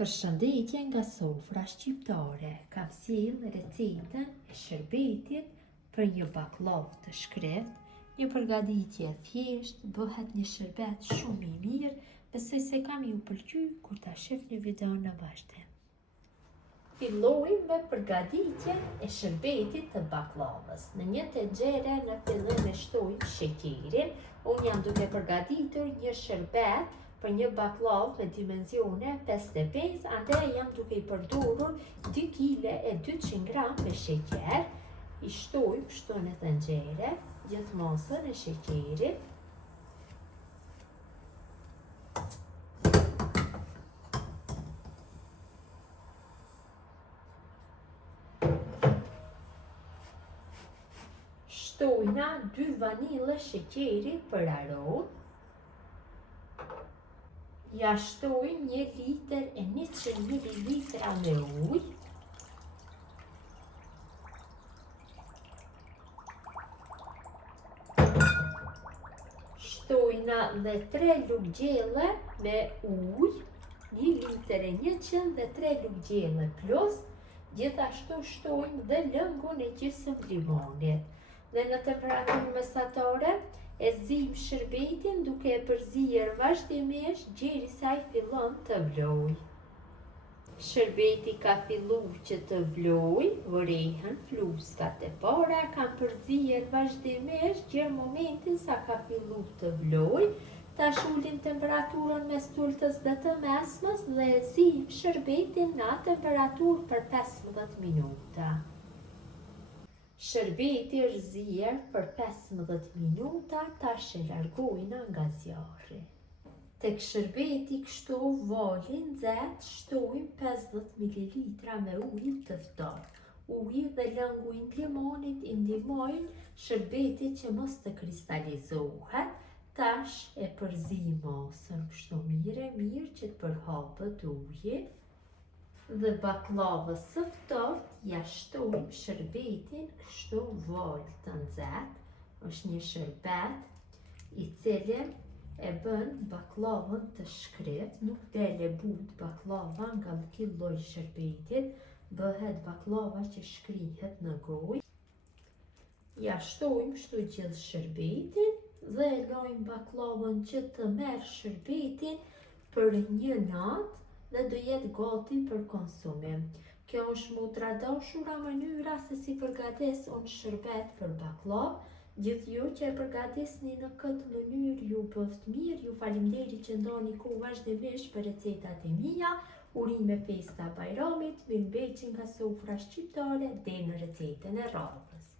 Përshëndetje nga sofra shqiptare, kam sjell recetën e shërbetit për një bakllavë të shkret, një përgatitje thjesht, bëhet një shërbet shumë i mirë, besoj se kam ju pëlqy kur ta shihni videon në vazhdim. Fillojmë me përgatitjen e shërbetit të baklavës. Në një tenxhere në fillim e shtojmë sheqerin. Unë jam duke përgatitur një shërbet për një baklavë me dimensione 55, andaj jam duke i përdorur 2 kg e 200 gram me sheqer. I shtojmë kështu në tenxhere gjithë masën e sheqerit. Shtojna 2 vanile sheqeri për aromë. Ja shtojmë 1 litër e 100 ml me ujë. Shtojna dhe 3 lugë gjelle me ujë, 1 litër e 100 dhe 3 lugë gjelle plus. Gjithashtu shtojmë dhe lëngun e gjysmë limonit. Dhe në temperaturë mesatare e zim shërbetin duke e përzier vazhdimisht derisa ai fillon të vlojë. Shërbeti ka filluar që të vlojë, vorrehen fluskat e para, kam përzier vazhdimisht gjë momentin sa ka filluar të vlojë. Tash ulim temperaturën mes tultës dhe të mesmës dhe e zim shërbetin në atë temperaturë për 15 minuta. Shërbeti është zier për 15 minuta, tash e largojna nga zjarri. Tek shërbeti kështu vali nxehtë shtojmë 50 ml me ujë të ftohtë. Uji dhe lëngu i limonit i ndihmojnë shërbetit që mos të kristalizohet. Tash e përzim masën kështu mirë që të përhapet uji. Dhe baklavës së ftohtë ja shtojmë shërbetin kështu val të nxehtë. Është një shërbet i cili e bën baklavën të shkret, nuk del e butë baklava nga ky lloj shërbetit, bëhet baklava që shkrihet në gojë. Ja shtojmë kështu gjithë shërbetin dhe e lojmë baklavën që të merr shërbetin për një natë dhe do jetë gati për konsumim. Kjo është motra dashura mënyra se si përgatis unë shërbet për baklavë. Gjithë ju që e përgatisni në këtë mënyrë ju bëft mirë, ju faleminderit që ndoni kohë vazhdimisht për recetat e mia. Urime festa Bajramit, mirëmbëjtje nga sofra shqiptare deri në recetën e radhës.